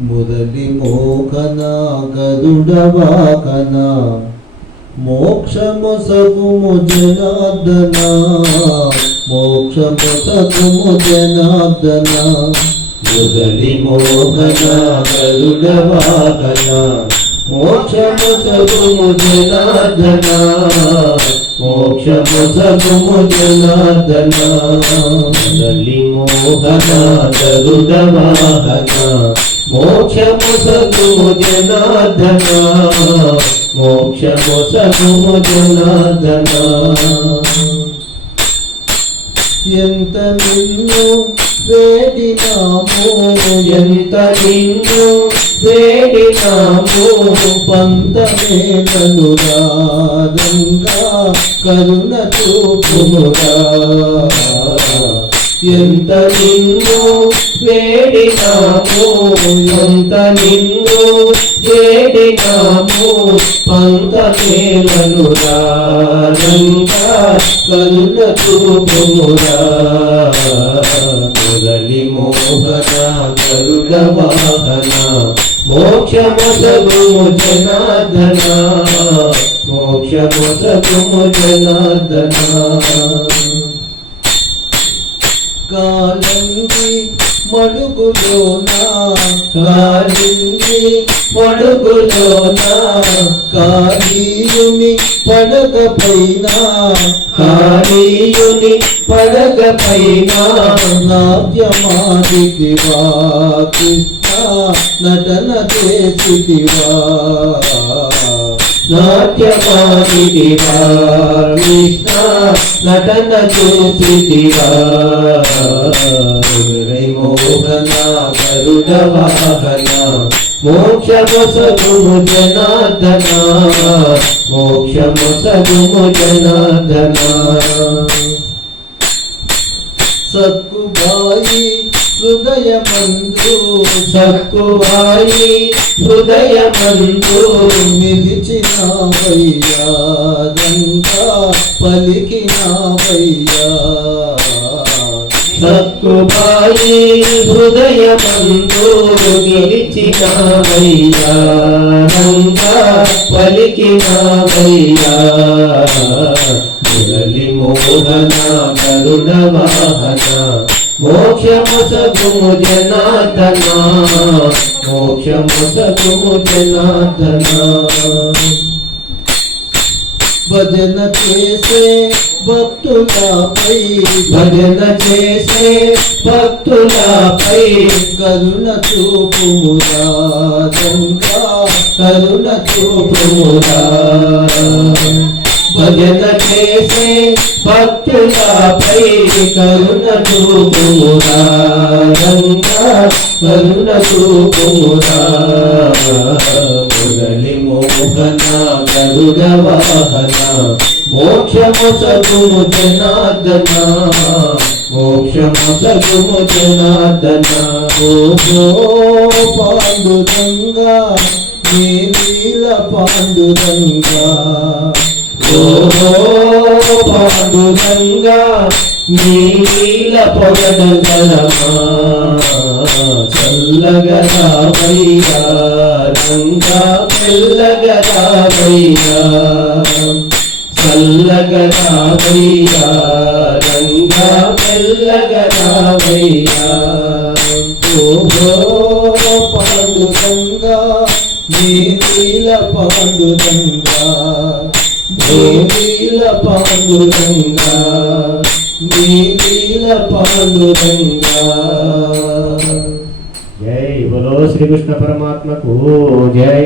మురళి మోహన గరుడవాహన మోక్షమొసగుము జనార్దన మోక్షమొసగుము జనార్దన మురళి మోహన గరుడవాహన మోక్షమొసగుము జనార్దన మోక్షమొసగుము జనార్దన మురళి మోహన గరుడవాహన మోక్షమొసగుము జనార్దన మోక్షమొసగుము జనార్దన ఎంత నిన్ను వేడినాము ఎంత నిన్ను వేడినాము పంతమేలనురాదంగా కరుణ చూపుమురా ఎంత నిన్ను వేడినాము ఎంత నిన్ను వేడినాము పంతమేలనురాదంగా కరుణ చూపుమురా మురళి మోహన గరుడ వాహన మోక్షమొసగుము జనార్దన మోక్షమొసగుము జనార్దన కాళంగి మడుగులోన కాళింగి మడుగులోన కాళీయుని పడగ పైన కాళీయుని పడగ పైన నాట్యమాడితివా కృష్ణ నటన చేసితివా నాట్యమాడితివా కృష్ణ నటన చేసితివా మురళి మోహన గరుడ వాహన మోక్షమొసగుము జనార్దన మోక్షమొసగుము జనార్దన సక్కుబాయి హృదయమందు సక్కుబాయి హృదయమందు నిలిచినావయ్యా దంగా పలికినావయ్యా సక్కుబాయి హృదయమందు నిలిచినావయ్యా దంగా పలికినావయ్యా మురళి మోహన గరుడ వాహన మోక్షమొసగుము జనార్దన మోక్షమొసగుము జనార్దన భజన చేసే భక్తులపై భజన చేసే భక్తులపై కరుణ చూపుమురా దంగా కరుణ చూపుమురా భజన చేసే భక్తులపై కరుణ చూపుమురా దంగా కరుణ చూపుమురా మురళి మోహన గరుడ వాహన మోక్షమొసగుము జనార్దన మోక్షమొసగుము జనార్దన ఓహో పాండురంగా నీ లీల పాండురంగా ఓహో పాండురంగా నీ లీల పొగడగలమా చల్లగా రావయ్యా రంగా మెల్లగా రావయ్యా చల్లగా రావయ్యా రంగా మెల్లగా రావయ్యా ఓహో పాండురంగా నీ లీల పాండురంగా నీ లీల పాండురంగా నీ లీల పాండురంగా జై బోలో శ్రీకృష్ణ పరమాత్మకు జై.